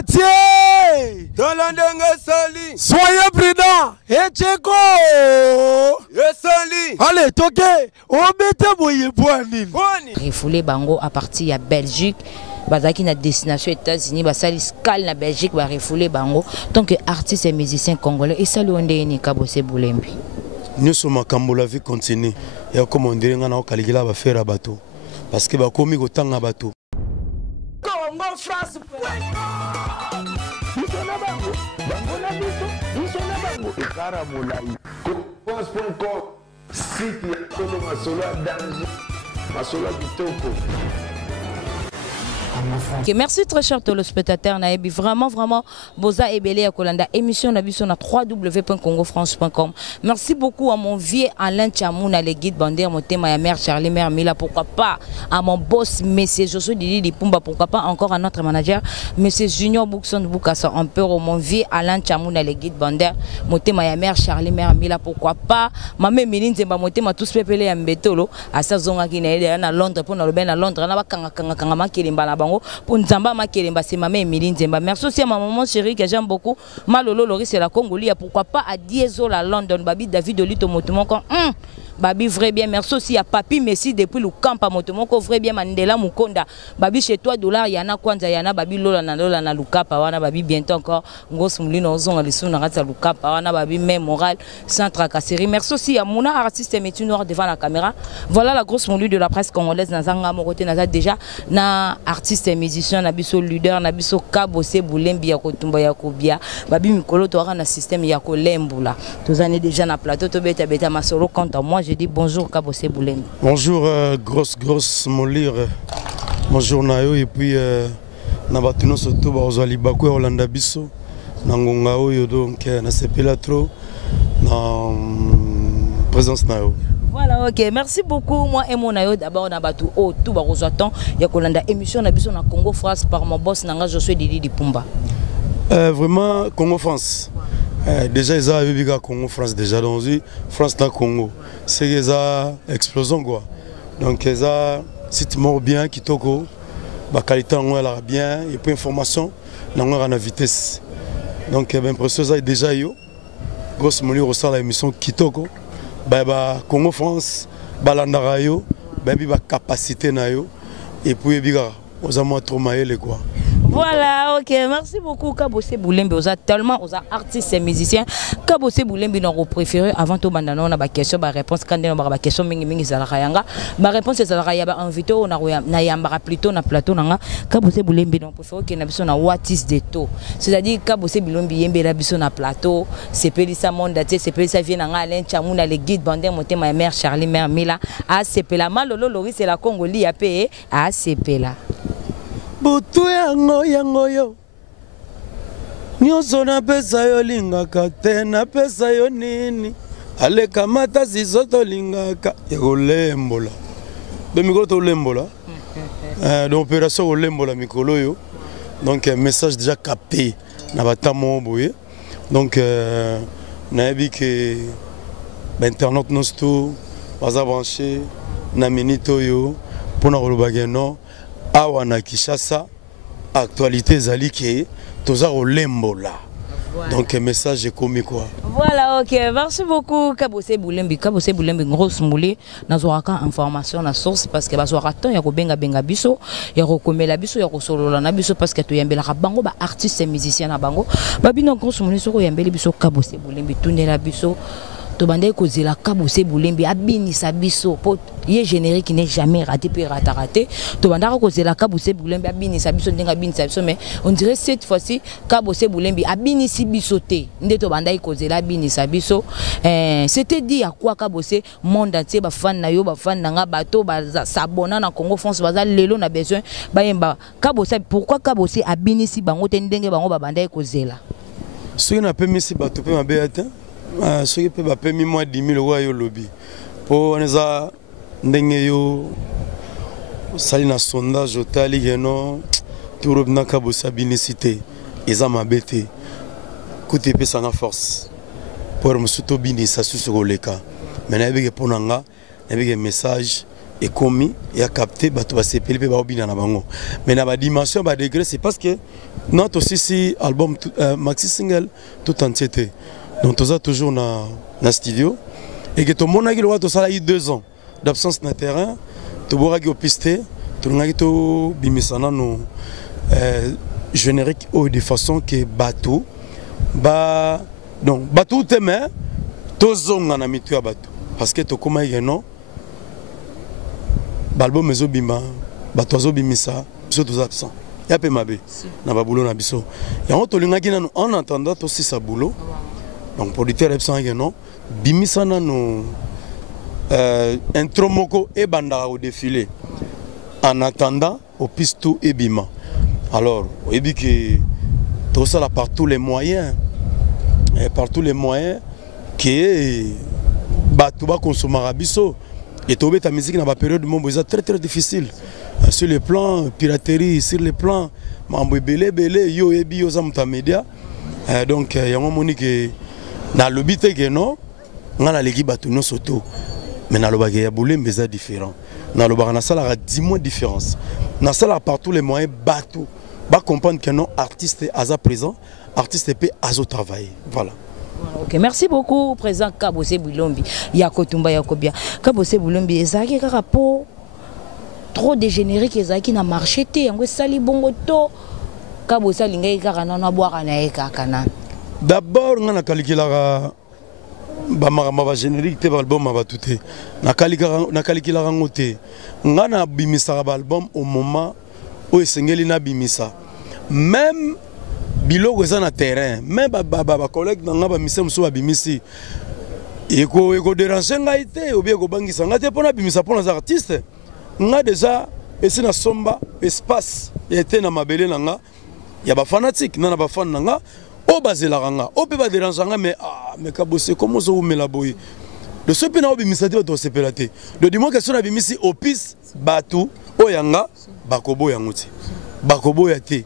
Métier. Sali. Soyez prudents. Et Tcheko. Sali. Allez, toquez. On mette boye poanine. Refoulé bango à partir de Belgique. Bazaki na destination États-Unis, basali scale na Belgique, ba refoulé bango. Tant que artiste et musicien congolais, et ça l'onde ni Kabose Boulembi. Nous sommes à Kambo, la vie continue. Et comme on dirait, on a Kaligila va faire un bateau. Parce que va commis autant à bateau. Congo France. Okay, merci très cher téléspectateurs naebi vraiment boza ebele ya kolanda émission na biso na www.congofrance.com. Merci beaucoup à mon vieux Alain Chamouna le guide Bander motema ya mère Charlie mère Mila, pourquoi pas à mon boss monsieur Josué Didi Lipumba, pourquoi pas encore à notre manager monsieur Junior Boukson Boukassa un peu mon vieux Alain Chamouna le guide Bander motema ya mère Charlie mère Mila, pourquoi pas maman Milinze ba motema tous pepele ya mbetolo asa zonga ki na Londres pour na lobe na Londres na ba kanga makelimba na bango pour nzamba makelimba c'est maman Milinze ba. Merci aussi à ma maman chérie que j'aime beaucoup Malolo Lori c'est la Congolia, pourquoi pas à Dieso la London babi David Olito motomoko babi vrai bien. Merci aussi à Papi Messi depuis le camp à motomoko vrai bien Mandela Mukonda babi chez toi dollar yana kwanza yana babi lola na lukapa wana babi bientôt encore ngos mulino zonga lisuna ngata lukapa wana babi même moral sans tracasserie. Merci aussi à Mouna artiste et métier noir devant la caméra. Voilà la grosse moulu de la presse congolaise nazanga moroté naza déjà na artiste et musicien na biso leader na biso Kabose Boulembi ya kotumba ya kobia babi mikolo to na système ya kolembula tozane déjà na plateau to beta masolo quant à moi je dis bonjour Kabose Boulembi. Bonjour grosse molire. Bonjour Nayo et puis na batuno soto ba ozali baku Rolanda biso na ngonga oyo donc na sepela trop na présence Nayo. Voilà, ok, merci beaucoup. Moi et mon aïe d'abord on a battu au tout bas aux attentes. Il y a Kolanda émission na biso na Congo France par mon boss Nanga Josué Didi Lipumba. Vraiment Congo France. Déjà ils ont vu Congo France déjà dans France dans Congo. C'est qu'ils ont explosion quoi. Donc ils ont site mort bien qui toko. Ba qualité en là bien et puis information na en vitesse. Donc ben précieux déjà yo. Grosse mouli ressort la émission Kitoko. Bah Congo France balandara yo baby ba capacité na yo et puis biga aux amours trop maïle quoi. Voilà, ok, merci beaucoup Kabose Boulembi, vous êtes tellement aux artistes et musiciens. Kabose Boulembi nos préférés avant tout bandana on a ba question ba réponse quand on a ba question mingi zalakayanga ba réponse zalakaya ba invité on a na yamba plutôt na plateau nanga Kabose Boulembi nos préférés qui na biso na what is the to, c'est-à-dire Kabose Boulembi yembe la biso na plateau c'est pelisa monde c'est pelisa vient nanga Alain Chamouna le guide Bander motema ya mère Charlie mère Mila a sepela Malolo Lori c'est la Congolie a payé a sepela butu yango yo nyonso na pesa yo lingaka te na pesa yo nini aleka mata zizoto lingaka ya kolembola be mikolo to lembola donc opération kolembola mikolo yo donc message déjà capté na batamo boye donc nayebi ke internet non sto baza branché na minito yo pona kolobaka non awa na Kinshasa actualité zali ke toza olembola. Donc message est commis quoi. Voilà, ok, merci beaucoup Kabose Boulembi. Kabose Boulembi grosse moulée nazoraka information na source parce que bazora temps ya ko benga biso ya ko komela biso ya ko solola na biso parce que to yambela bango ba artiste et musicien na bango babino grosse moulée soko yambeli biso Kabose Boulembi tunela biso to bande ko zela Kabose Boulembi abinisa biso po ye générique qui n'est jamais raté puis raté to bande ko zela Kabose Boulembi abinisa biso ndenga binisa biso mais on dirait cette fois-ci Kabose Boulembi abinisi biso te nde to bande ko zela abinisa biso c'était dit à quoi Kabose monde entier ba fan na yo ba fan nga bato ba s'abonner na Congo France baza lelo na besoin ba yemba Kabose pourquoi Kabose abinisi bango te ndenge bango ba bande ko zela ce qui n'a pas mis si bato pe mabe ata ce qui peut pas permis moi 10 000 euros au lobby pour on a ndenge yo sali na sondage otali geno tout na Kabose binicité eza mabete côté pesa na force pour musuto binisa sur le cas mais na bige ponanga na bige message et commis et a capté bato ba sepeli pe ba obina na bango mais na ba dimension ba degré c'est parce que Notre aussi si album maxi single tout entier. Donc tout ça toujours dans le studio. Et que tout le monde a eu 2 ans d'absence dans le terrain. Tout le monde a eu pisté. Tout le monde a eu bimisana no générique de façon que bateau. Donc bateau t'aime. Tout zong en ami tu as bateau. Parce que tout comme il non. Balbo mezo bima. Bateau zo bimisa. Tous absents. Il y a peu ma bé. Na ba boulot na biso. Ya on tolinga ki nanu en attendant aussi sa boulot. Donc producteur absent il non. Bimisa nanu intro moko e banda au défilé. En attendant au pistou et bima. Alors, on dit que tout ça là par tous les moyens. Et par tous les moyens que tout va consommer à biso. Et tout ta musique dans la période de très très difficile. Sur le plan piraterie, sur le plan belé yo ebi yo zamta média. Donc il y a un moment que dans le but que non, on a l'équipe batu non soto. Mais dans le bagage ya boulé mais différent. Dans le bagage na ça la 10 mois de différence. Dans ça là par tous les moyens bateau. Ba comprendre que non artiste à présent, artiste peut à travailler. Voilà. Ok, merci beaucoup président Kabose Boulombi. Yakotumba Yakobia. Kabose Boulombi ezaki kaka po trop de génériques ezaki na marché te yango sali bongo to Kabose lingai kaka na boire na kaka na. D'abord on a calculé la ba générique te album ba tout na calculé la ngote. Ngana bimisa ba album au moment où esengeli na bimisa. Même biloko eza na terrain, même ba collègue na ngaba mise muso ba bimisi. Eko déranger ngai te ou bien ko bangisa ngai te pona bimisa pona za artiste. Nga déjà esi na somba espace était na mabele na nga ya ba fanatique na ba fan na nga o bazela nga o pe ba déranger nga mais Kabose comment zo umela boy. Le sopi na obimisa te to sepelate. Le dimanche que sur na bimisi opis batu o yanga bakobo yanguti. Bakobo yate.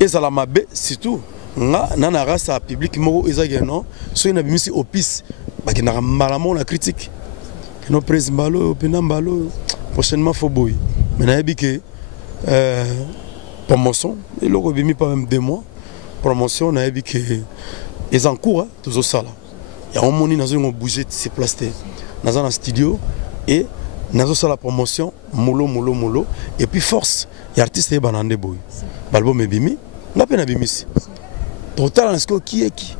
Et ça la mabe surtout nga nana rasa public moko ezaki non so ina bimisi opis ba ki na malamo na critique no président balo penambalo prochainement faut boy mais na yebike promotion et loko bimi pas même 2 mois promotion na yebike les en cours toujours ça là il y a un moni nazo ngo bouger se placer dans un studio et nazo ça la promotion molo et puis force y artiste e banande boy balbo me bimi n'a pas bimisi total en qui est qui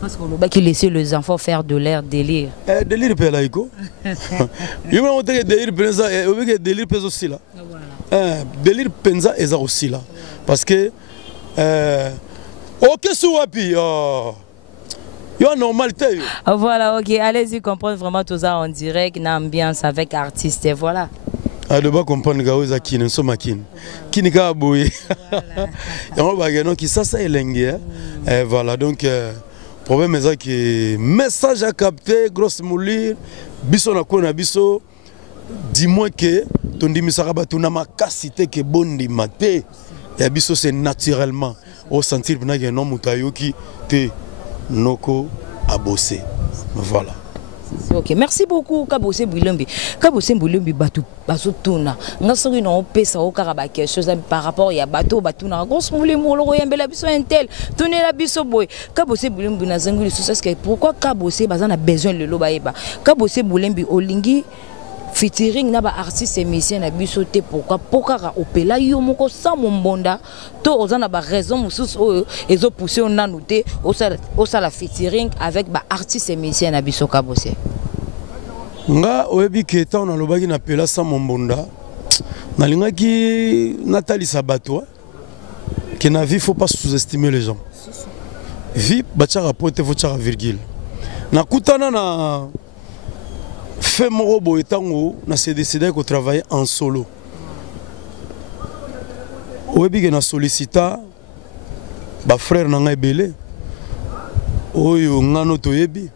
parce qu'on va qui laisser les enfants faire de l'air délire délire pe laiko il m'a montré délire penza et délire pèse aussi là délire penza est aussi là parce que OK souapi yo normalité voilà OK allez-y comprendre vraiment tout ça en direct une ambiance avec artistes et voilà. Ah, de pas comprendre que qui ne sont pas qui ne ka boy. Et on va gagner qui ça est lingue. Voilà donc problème est que message à capter grosse moulure biso na ko na biso dis-moi que ton dimisara ba tuna makasité que bondi maté et biso c'est naturellement au sentir bina que non mutayoki te noko a bosser. Voilà. Ok, merci beaucoup Kabose Boulombi. Kabose Boulombi batu basutuna. Ngasori no pesa o karaba quelque chose par rapport ya bateau batuna. Grosse moule molo yembela biso intel. Tourner la biso boy. Kabose Boulombi na zanguli sous ce que pourquoi Kabose bazana besoin le lobaeba. Kabose Boulombi olingi featuring na ba artiste et musicien na biso te pourquoi opela yo moko sa mombonda to ozana ba raison mususu oyo ezo pousser on anoté au sala featuring avec ba artiste et musicien na biso Kabose nga oyebi ke ta on alobaki na pela sa mombonda nalingaki Nathalie Sabato que na vie faut pas sous-estimer les gens vie bachara pointe faut chara virgule na kutana na fait mon robot et tango, on s'est décidé de travailler en solo. Au début, on a sollicité ma frère Nanga Ebele. Oyo ngano toyebi.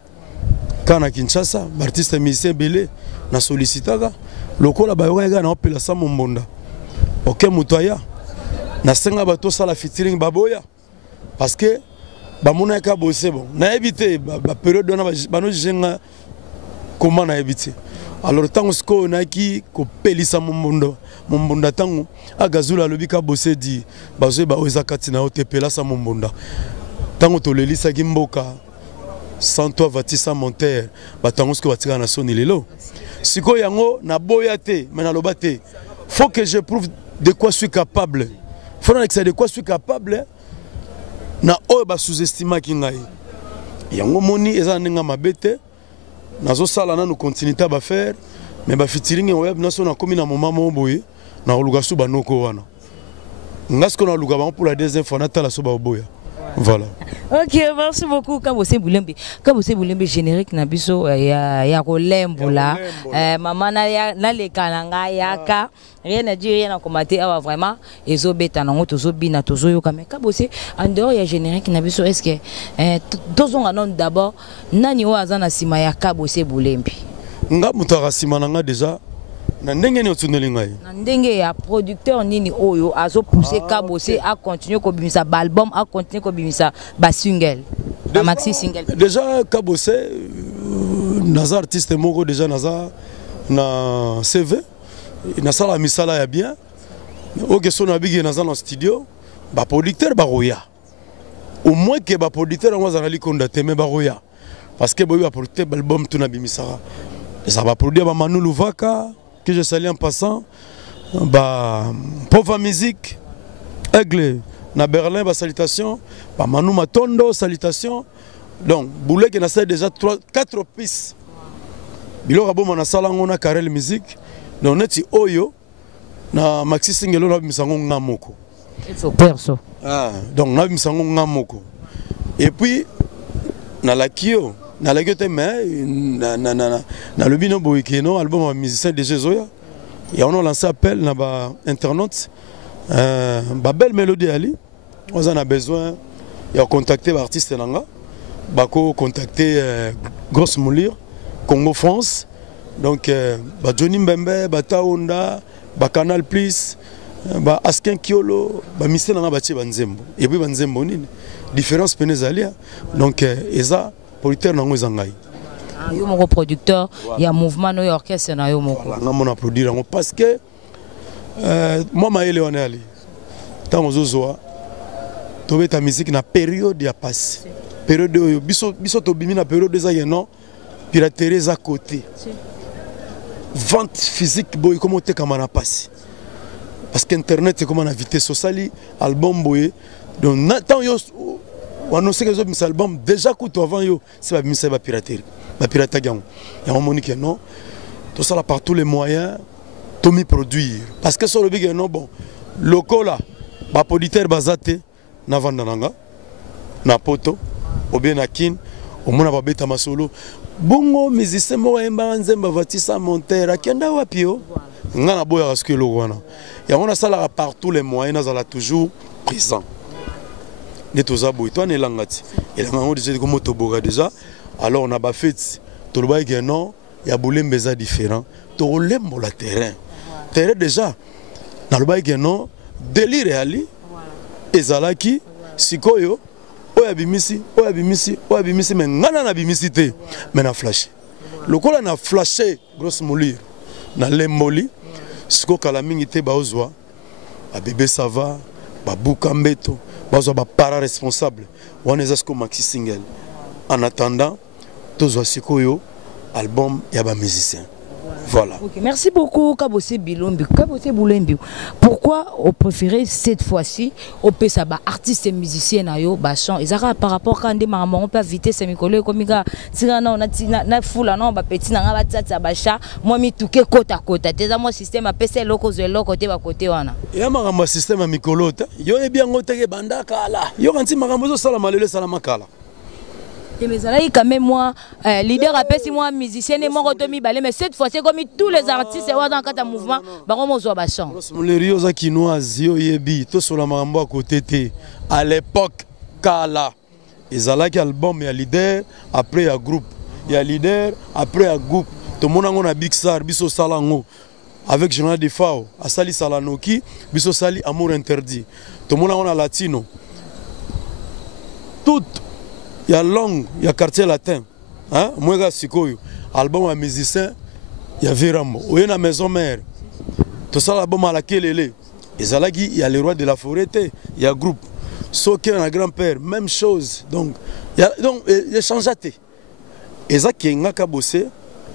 Kana Kinshasa, artiste musicien Ebele, na sollicité ga. Loko la bayoga ga na opela sa mombonda. OK mutoya. Na senga bato sala featuring baboya. Parce que ba mona ka bosé bon. Na éviter ba période na ba no jenga comment on a évité. Alors tant qu'on a qui kopelisa mombonda tango agazula lobika bossé di bazwe ba ozakati na otepela sa mombonda tango to lelisa gimboka sans toi vatisa monter batango sko batika na soni lelo siko yango na boya te mais na loba te faut que je prouve de quoi je suis capable faut que de quoi je suis capable na oyo ba sous-estima ki ngai yango moni eza ninga mabete nazo sala na nous continuité ba faire mais ba featuring web na so na komi na moment mo boye na luga su banoko wana ngasko na luga ba pour la deuxième fois na tala so ba boya voilà. Ok, merci beaucoup. Kabose Boulembe générique na biso ya Rolembo là. Maman na le kananga yaka. Rien à dire, rien à commenter. Ah vraiment, ezo beta nango tozo bina tozo yoka mais Kabose en dehors ya générique na biso est-ce que tozo anon d'abord nani wa azana sima ya Kabose Boulembe. Nga mutara sima nanga déjà na ndenge ni otuneli ngai. Na ndenge ya producteur nini oyo azo pousser Kabose à continuer ko bimisa ba album à continuer ko bimisa ba single. Ba maxi single. Déjà Kabose naza artiste moko déjà naza na CV na sala misala ya bien. OK so na bigi naza na studio ba producteur ba roya. Au moins que ba producteur ngo za li konda te mais ba roya. Parce que ba producteur ba album tuna bimisara. Ça va produire ba Manu Luvaka que je salue en passant, bah, Pauvre Musique, Aigle, na Berlin, bah, salutations, bah, Manu Matondo, salutations. Donc, Boulé qui a déjà 4 pistes. Bilo Rabo Manasala, on a Karel Musique, donc on est Oyo, na Maxi Singelo, na Bisango Ngamoko. Perso. Ah, donc, na Bisango Ngamoko. Et puis, na la Kyo. Na la gueule mais na le bino boikeno album musicien de Jézoya et on a lancé appel na ba internet ba belle mélodie ali on en a besoin et on contacter l'artiste nanga ba ko contacter Grosse Moulir Congo France donc ba Johnny Mbembe ba Taonda ba Canal Plus ba Askin Kiolo ba Mister nanga ba tie banzembo et puis banzembo nini différence penezalia donc eza producteur nango ezangai yo moko producteur ya mouvement no orchestre na yo moko nga mona produire ngo parce que moi maele wana ali tango zozoa to beta musique na période ya passe période oyo biso to bimi na période za yeno piraterie za côté vente physique boy comment te kamana passe parce que internet c'est comment na vitesse sociale album boy donc tant yo on sait que les albums déjà coûtent avant yo c'est la piraterie la piraterie et on monique non tout ça là par tous les moyens tout mi produire parce que sur le big non bon local là ba producteur bazate na vandananga na poto ou bien na kin au mona ba beta masolo bongo musicien mo emba nzemba vatisa monter akenda wapi yo ngana boya parce que lo wana et on a ça là par tous les moyens là toujours présent. Toi, langati. Et là, on dit comment toboga déjà. Alors, on a pas fait. Toloba est non. Il y a boulé mbeza différent. Tolembo la terrain. Terrain déjà. Naloba est non. Délire ali. Ezalaki. Sikoyo. Oyabimisi. Oyabimisi. Oyabimisi. Mais ngana na bimisi te. Mais na flashé. Le col na flashé. Grosse Moulir. Na lemboli. Siko kalamingi te baozwa. A bébé ça va. Babouka mbeto. Bazoba para responsable on est comme maxi single en attendant tous sikoyo album ya ba musicien voilà. Okay, merci beaucoup Kabose Boulembe. Pourquoi on préférait cette fois-ci au pesa ba artiste musicien na yo ba chant ezaka par rapport quand des mamans on peut vite ces mikolo comme ga tirana na fula non ba petit na ba tsatsa ba cha moi mi touke kota kota teza moi système apesa loko zelo côté ba côté wana ya makambo système ya mikolo ta yo e bien ngoteke banda kala yo kanti makambo zo sala malele sala makala. Mais quand même moi leader appelle si moi musicien et moi retomi balé mais cette fois c'est comme tous les artistes dans un mouvement ba on zo ba chant les rioza kinoise yo yebi to sur la makambo à côté té à l'époque kala ezalaki album ya leader après ya groupe ya leader après ya groupe to mona ngona big star biso salango avec Journal de Fao asali salanoki biso sali amour interdit to mona ngona latino tout. Il y a langue, il y a quartier latin. Hein? Moi, je suis album à musicien, il il y a Vérambo. Où est la maison mère? Tout ça là-bas, à laquelle elle est. Il y a les rois de la forêt, il y a groupe. Sauf qu'il y a un grand-père, même chose. Donc, il y a changé. Et ça qui est bossé,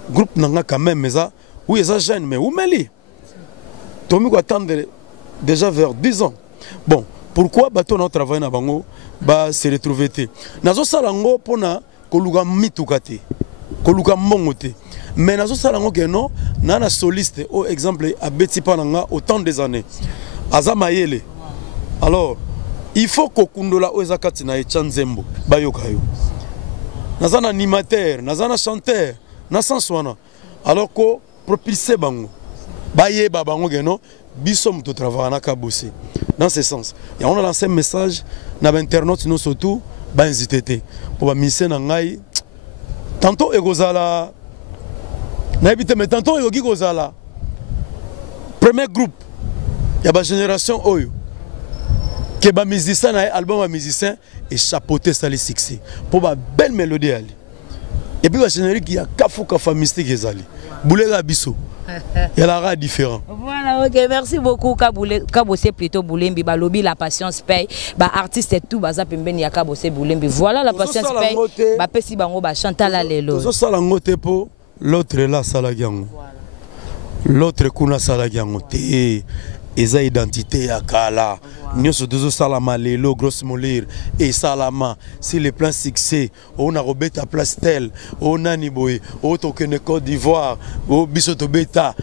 groupe n'a quand même, mais ça, oui, ça jeune, mais où m'est-il? Tommy doit attendre déjà vers 10 ans. Bon, pourquoi bateau notre travail na bango ba se retrouver té? Nazo salango pona koluga mitukate, koluga mongote. Mais nazo salango que non, nana soliste, au exemple à Betty Pananga autant des années. Azamayele. Alors, il faut que Kundola Ozakati na Echanzembo, Bayokayo. Nazana animateur, nazana chanteur, nasanswana. Alors que propulser bango. Baye babango geno, bisom to travailler na kabosé. Dans ce sens. Et on a lancé un message na internaute nous surtout ba hésiter pour ba mission na ngai. Tantôt egozala na ebité mais tantôt yogi gozala. Premier groupe il y a une génération oyo que les musiciens album musicien et chapeauté ça les succès pour une belle mélodie ali. Et puis le générique il y a kafuka mystique ezali boulega biso il y a la différent. Voilà, ok, merci beaucoup Kabosé plutôt Boulembi balobi la patience paye ba artiste et tout baza pembeni ya Kabosé Boulembi. Voilà la patience paye ba pesi bango ba chantala lelo. Zo sala ngote po l'autre là sala gango. L'autre kuna sala gango te. Eza identité ya kala nyoso dozo salama lelo grosse molire et salama si le plan succès on a robeta place tel on a niboy on tokene Côte d'Ivoire o biso to beta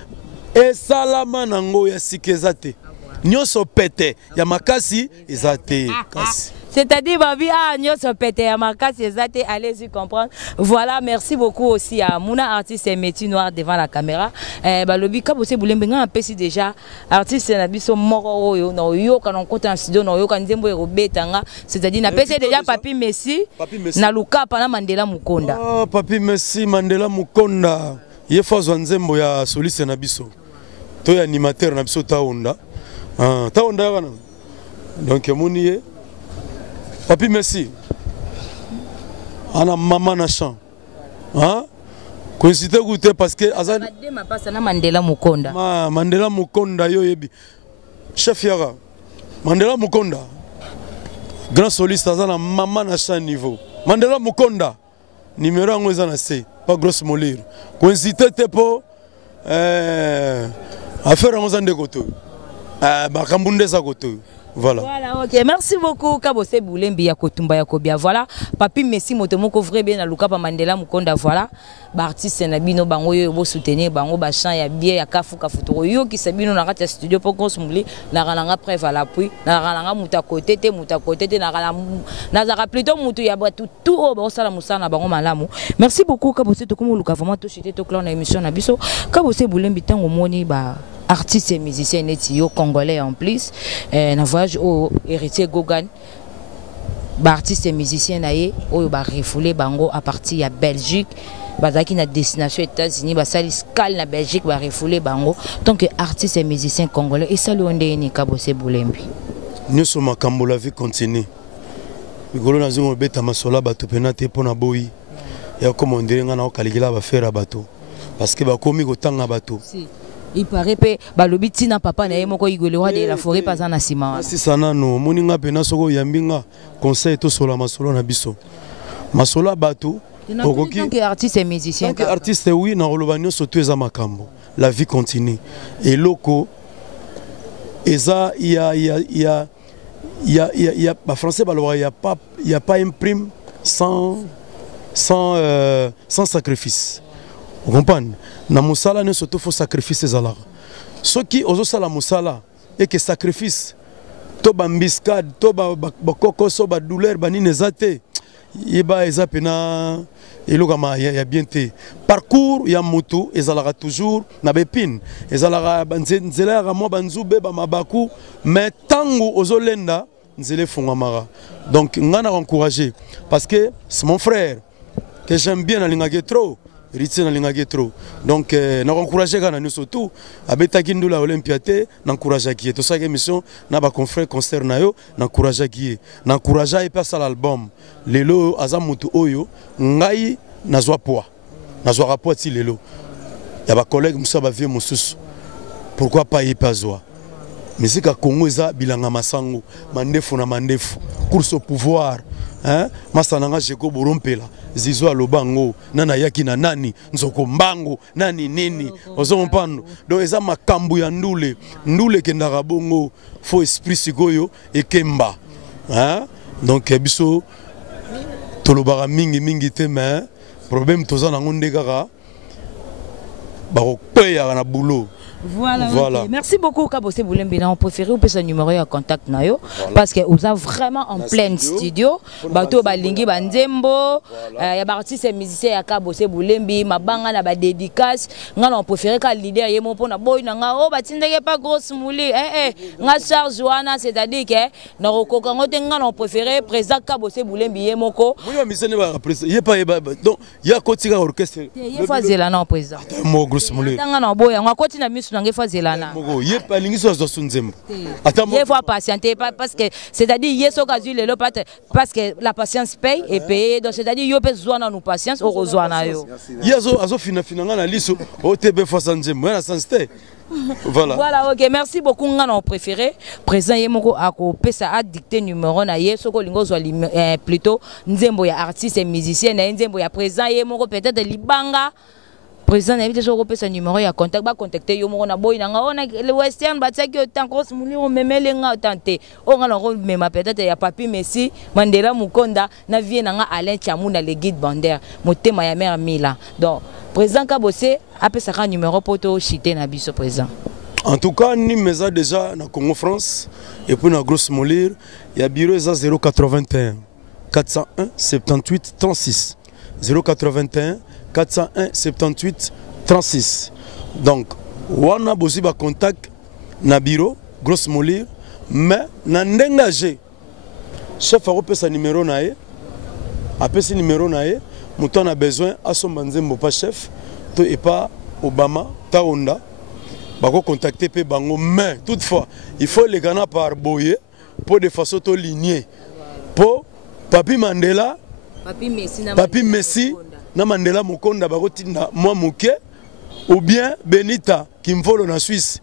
et salama nango ya sikezate nyoso pete ya makasi ezate kasi. C'est-à-dire, babi, nyoso pete ya makasi ezate, allez-y comprendre. Voilà, merci beaucoup aussi à Mouna, artiste et métier noir devant la caméra. Balobi, Kabosé Boulembi, un peu si déjà, artiste et nabiso moro yo, no yo, quand on compte en studio, no yo, quand zembo robetanga, c'est-à-dire, na pese déjà Papi Messi, na luka pana Mandela Mukonda. Ah, Papi Messi, Mandela Mukonda, ye fazo nzembo ya soliste nabiso. To ya animateur nabiso taonda. Ah, taonda yana. Donc, mouniye. Papi Messi, ana maman na chant, hein? Coïncide goûter parce que Azan. Mandela Mukonda. Mandela Mukonda yo yebi. Chef Yara, Mandela Mukonda, grand soliste Azana maman na chant niveau. Mandela Mukonda, numéro 1 Azana C, pas grosse molire. Coïncide te po, affaire en Azan de Goto, Bakambunde sa Goto. Voilà. Voilà, ok. Merci beaucoup, Kabosé Boulembi ya Kotumba ya Kobia. Voilà. Papi Messi Motomoko vrai bien na luka pa Mandela Mukonda. Voilà. Ba artiste na bino bango yo bo soutenir bango ba chant ya bien ya kafuka futuro yo ki sabino na kati ya studio pour qu'on s'oublie na rananga preuve à l'appui na rananga muta côté te na zara plutôt mutu ya ba tout ba sala musana bango malamu. Merci beaucoup Kabosé to komo luka vraiment to chité to clan na émission na biso. Kabosé Boulembi tango moni ba artiste et musicien netio congolais en plus na voyage au héritier Gogan ba artiste et musicien naé oyo ba refoulé bango à partir ya Belgique bazaki na destination États-Unis ba sali scale na Belgique ba refoulé bango donc artiste et musicien congolais et ça le ndeni Kabosé Boulembi nous sommes makambo la vie continue bigolo na zongo beta masola bato penate pona boyi ya comme on dirait ngana okaligila ba faire bato parce que ba komi kotanga bato. Il paraît que balobi tina papa na yemo ko igolwa de la forêt pas en asima. Si sana no moninga pena soko yambinga conseil to sola masolo na biso. Masola bato okoki que artiste et musicien. Que artiste oui na rolobanyo soto eza makambo. La vie continue. Et loko eza il y a ba français baloba il y a pas un prime sans sacrifice. Vous comprenez? Na musala ne surtout faut sacrifice ezala. Ce qui ozo sala musala et que sacrifice to ba mbiscade to ba koko so ba douleur ba nini ezate yeba ezapena elokama ya bien te. Parcours ya moto ezala toujours na bepine ezala banzela ya mo banzube ba mabaku mais tango ozo lenda nzele fungamara. Donc ngana encourager parce que c'est mon frère que j'aime bien na lingage trop. Ritse na lingage trop. Donc na encourager kana nous surtout abeta kindula olympiate na encourager qui to ça émission na ba confrère concert na yo na encourager qui na encourager et passer l'album lelo azamutu oyo ngai na zwa poa na zwa rapport ti lelo y a des collègues qui va vivre Moussous. Pourquoi pas y passer? Musique à Congo eza bilanga masango, mandefu na mandefu, course au pouvoir, hein? Masananga Jeko Borompela, Zizo Alobango, nana yaki na nani, nzoko mbango, nani nini, ozompano. Donc eza makambu ya ndule, ndule kendaka bongo, faux esprit sikoyo ekemba, hein? Donc biso tolobara mingi mingi te mais problème toza na ngonde kaka ba ko peya na boulot. Voilà. Okay. Merci beaucoup Kabose Boulembi. On préfère ou ce numéro à contact nayo parce que vous êtes vraiment en plein studio. Bato balingi banzembo, ya artiste musicien ya Kabose Boulembi, mabanga na ba dédicace. Nga on préfère ka leader yemo pona boy na nga o batindeke pas grosse mouli. Nga charge wana c'est-à-dire que na rokoka ngote nga on préfère président Kabose Boulembi yemoko. Oui misene ba président. Yé pas donc ya kotika orchestre. Yé fazela na président. Mo grosse mouli. Tanga na boy nga koti na Zelana. Il faut patienter parce que c'est-à-dire parce que la patience paye et paye donc c'est-à-dire il y a besoin de nous patience au rejoindre yo. Voilà, ok, merci beaucoup. On préféré présent yemoko ako pesa a dicté numéro na ye soko lingo zo plutôt nzembo ya artiste et musicien na nzembo ya présent yemoko peut-être libanga. Président invite sur repérer son numéro ya contact ba contacter yo mo na boy na nga le western ba tsaki tant grosse muli o memele nga tante o nga lo mema peut-être ya papi Messi Mandela Mukonda na vie na nga Alain Chamuna le guide Bander motema ya mère Mila donc président Kabose appelle ça numéro poto chité na biso président. En tout cas ni meza déjà na Congo France et puis na grosse molir il y a bureau 081 401 78 36 081 401 78 36. Donc, on a aussi un contact na bureau, grosse molir, mais na n'engagé. Chef a repéré sa numéro nae, après ce numéro nae, mouton a besoin à son banzembo pas chef, to et pas Obama, ta Honda, bako contacter pe bango, mais toutefois, il faut les gana par boyer pour de façon to lignée. Pour Papi Mandela, Papi Messi. Na Mandela Mukonda bakotinda mwa muke ou bien Benita Kimvolo na Suisse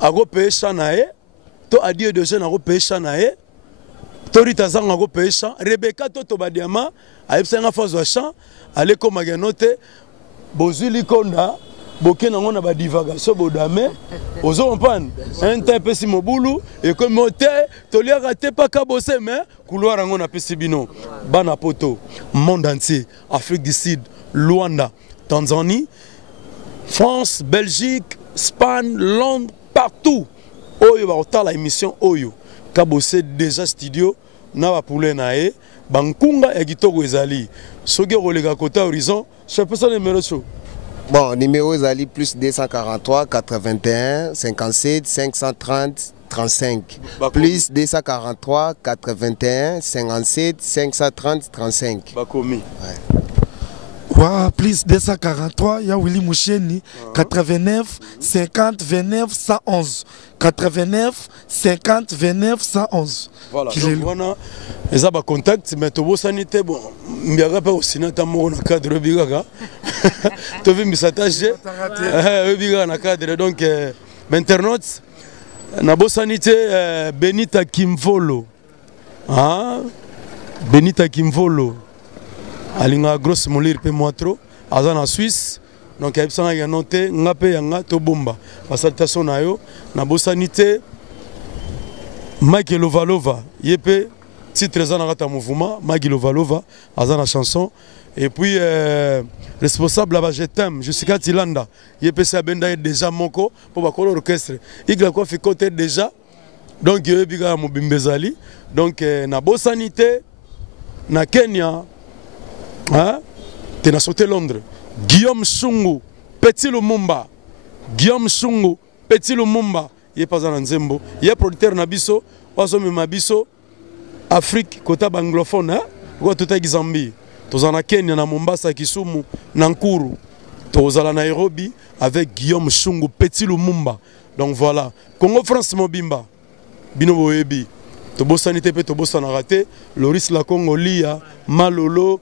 ago paye chanae to adieu de jeune ago paye chanae to Rita Zanga ago paye chan Rebecca to badiama aipsenga fazo chan ale ko maganote bozuli konda boke nango na ba divagation bodame ozo comprendre un temps pesi mobulu et comme moté to li raté pas Kabose mais couloir ngo na pesi bino bana poto monde entier Afrique du Sud Luanda Tanzanie France Belgique Espagne Londres partout oyo ba otala émission oyo Kabose déjà studio na ba poule nae bankunga ya kitoko ezali soki rolega kota horizon je peux ça numéro chaud. Bon, numéro Zali plus 243 81 57 530 35. Plus 243 81 57 530 35. Bakomi. Ouais. Wow, plus 243, il y a Willy Moucheni, 89 50 29 111. 89 50 29 111. Voilà, donc voilà, les abats contacts, mais tout sanité, bon, il n'y a pas aussi un cadre de bigaga. Tu veux me s'attacher? Un cadre, donc, internautes, Nabo sanité, Benita Kimvolo. Benita Kimvolo. Alinga grosse molir pe moitro, azana Suisse. Donc il y a noté ngape yanga to bomba. Salutation na yo na bosanité Mike Lovalova, yepe titre za na kata mouvement Mike Lovalova azana chanson et puis responsable là-bas je t'aime Jessica Tilanda, yepe sa benda déjà moko pour ba kolo orchestre. Igla ko fi côté déjà. Donc yebi ga mo bimbezali. Donc na bosanité na Kenya hein, tu as sauté Londres. Guillaume Shungu, Petit Lumumba. Guillaume Shungu, Petit Lumumba. Il n'est pas en Nzembo. Il est producteur Nabiso, Oazomi Mabiso, Afrique, côté anglophone. Hein? Tout est Zambie. Tu es en Kenya, na Mombasa, Kisumu, Nankuru. Tu es à Nairobi avec Guillaume Shungu, Petit Lumumba. Donc voilà. Congo France Mobimba. Bino Boebi. Tu as sanité, tu as raté. Loris la Congolia, Malolo.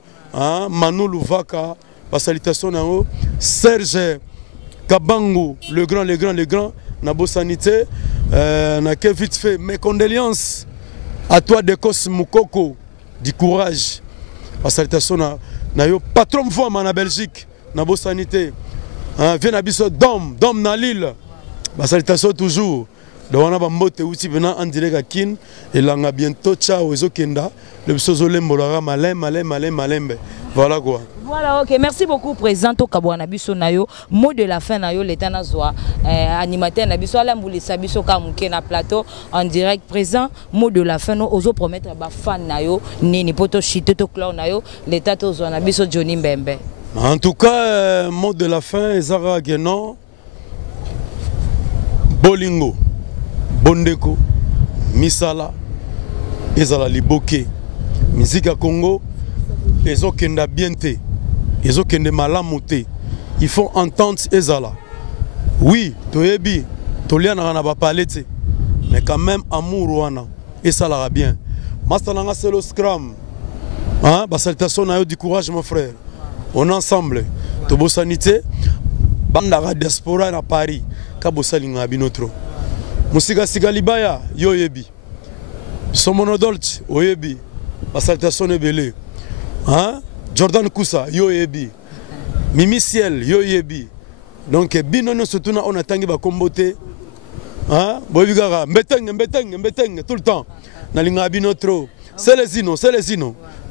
Manu Luvaka, salutation à Serge Kabango, le grand, Nabo Sanité, n'a que vite fait mes condoléances à toi Dekos Moukoko, du courage. La salutation na yo patron voix en Belgique, Nabo Sanité. Viens à Bisso Dom na Lille. La salutation toujours. Donc on a mbote outil venant en direct à Kin et là on a bientôt ciao et Zokenda le Bisso Lembolara malembe. Voilà quoi. Voilà, ok. Merci beaucoup, président Kabouana Bisso Nayo. Mot de la fin, Nayo, l'État Nazoa, animateur Nabiso, Alain Boulissa Bisso Kamouké na plateau en direct présent. Mot de la fin, nous osons promettre à fan Nayo, Nini Poto Chito Clown Nayo, l'État Tozoa Nabiso Johnny Mbembe. En tout cas, mot de la fin, Zara Guénon, Bolingo, Bondeko, Misala, Ezala Liboke, Musique à Congo, Ezokenda Biente. Ils ont qu'un malamuté. Il faut entendre Ezala. Oui, Toyebi, Toliana n'a pas parlé, mais quand même amour wana et ça l'a bien. Mastananga c'est le scrum. Hein, salutation du courage mon frère. On est ensemble. Tobo sanité, bandara diaspora à Paris. Kabo salinga binotro. Musika sigalibaya yoyebi. Somono dolce oyebi. Salutation est belé. Hein? Jordan Koussa, yo yebi. Mimi Ciel, yo yebi. Donc, binono surtout on a tangi ba kombote. Hein? Boyigara, mbeteng, tout le temps. Nalinga binotro. C'est les ino.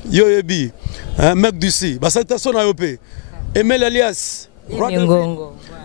Yo yebi. Mec du si. Ba salutation na yopé. Emel Alias.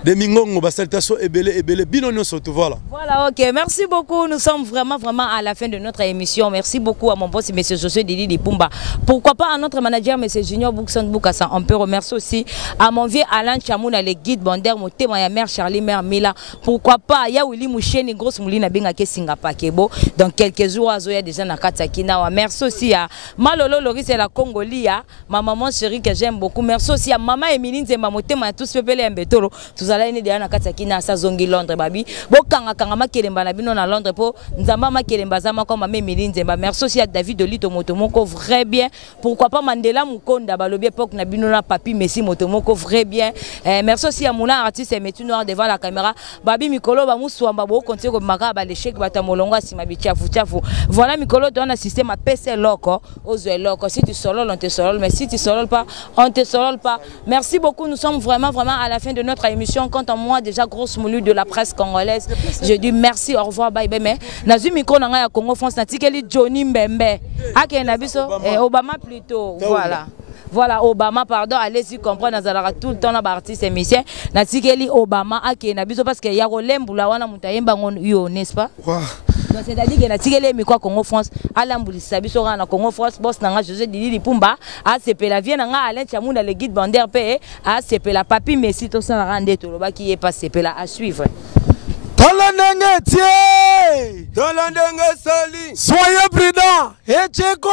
De Mingongo, salutation ebele, binono surtout, voilà. Voilà, ok. Merci beaucoup. Nous sommes vraiment à la fin de notre émission. Merci beaucoup à mon boss, M. Josué Didi Dipumba. Pourquoi pas à notre manager, M. Junior Boukson Boukassa. On peut remercier aussi à mon vieux Alain Chamouna, le guide Bonder, mon témoin, mère Charlie, mère Mila. Pourquoi pas, il y a Willy Moucheni, grosse moulina Bengake Singapore Kebo. Dans quelques jours, il y a déjà Nakatakina. Merci aussi à Malolo Loris et la Congolia, ma maman chérie que j'aime beaucoup. Merci aussi à Maman Emiline Zemba, mon témoin, tous peuplés en bétolo. Tous allez aider à Nakatakina, sa zongi Londres, babi. Bokanga Kangama Kelemba na bino na Londres po Nzamba ma Kelemba zama comme Mame Emiline Zemba. Merci aussi à David Dolito Motomoko, vrai bien. Pourquoi pas Mandela Mukonda, balobi époque na bino na Papi Messi Motomoko, vrai bien. Merci aussi à Mouna artiste et métier noir devant la caméra. Babi Mikolo ba Mousouamba bo continuer comme Makaba les chèques batamolongo sima bichafu. Voilà Mikolo donne un système à PC loco, aux loco. Si tu solo, on te solo, mais si tu solo pas, on te solo pas. Merci beaucoup, nous sommes vraiment à la fin de notre émission. Quant à moi, déjà grosse moulu de la presse congolaise. Je dis merci, au revoir, bye bye. Mais nazu micro nanga ya Congo France natikeli Johnny Mbembe. Ake nabiso Obama plutôt. Voilà Obama pardon, allez-y comprendre nazalaka tout le temps na artiste émission. Natikeli Obama ake nabiso parce que ya rolembula wana mutayemba yo, n'est-ce pas? Donc c'est-à-dire que natikeli micro Congo France alambulisa biso na Congo France boss nanga José Didi Dipumba a sepela vient nanga Alain Chamouna le guide Bonder pe a sepela Papi Messi to ça rande to loba qui est pas sepela à suivre. Soyez prudents. Echeko.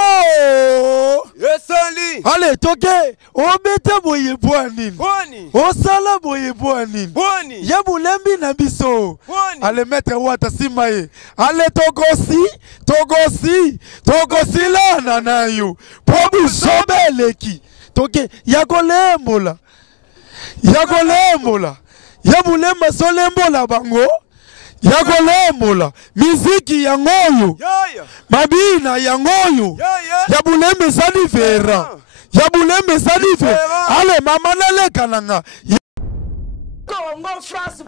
Allez, toke. Obete boye boanine. Osala boye boanine. Yabulembi na biso. Allez, maître wata simaye. Allez, togosi la nanayo. Pobu sobeleki. Toke. Yagolembola. Yabulemba solembola bango. Yagolembola miziki ya ngoyo mabina ya ngoyo yabulembe salifera ale mama naleka nanga Congo France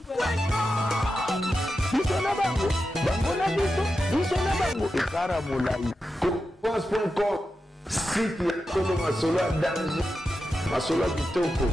site ya Congo masolo ya danger masolo ya kitoko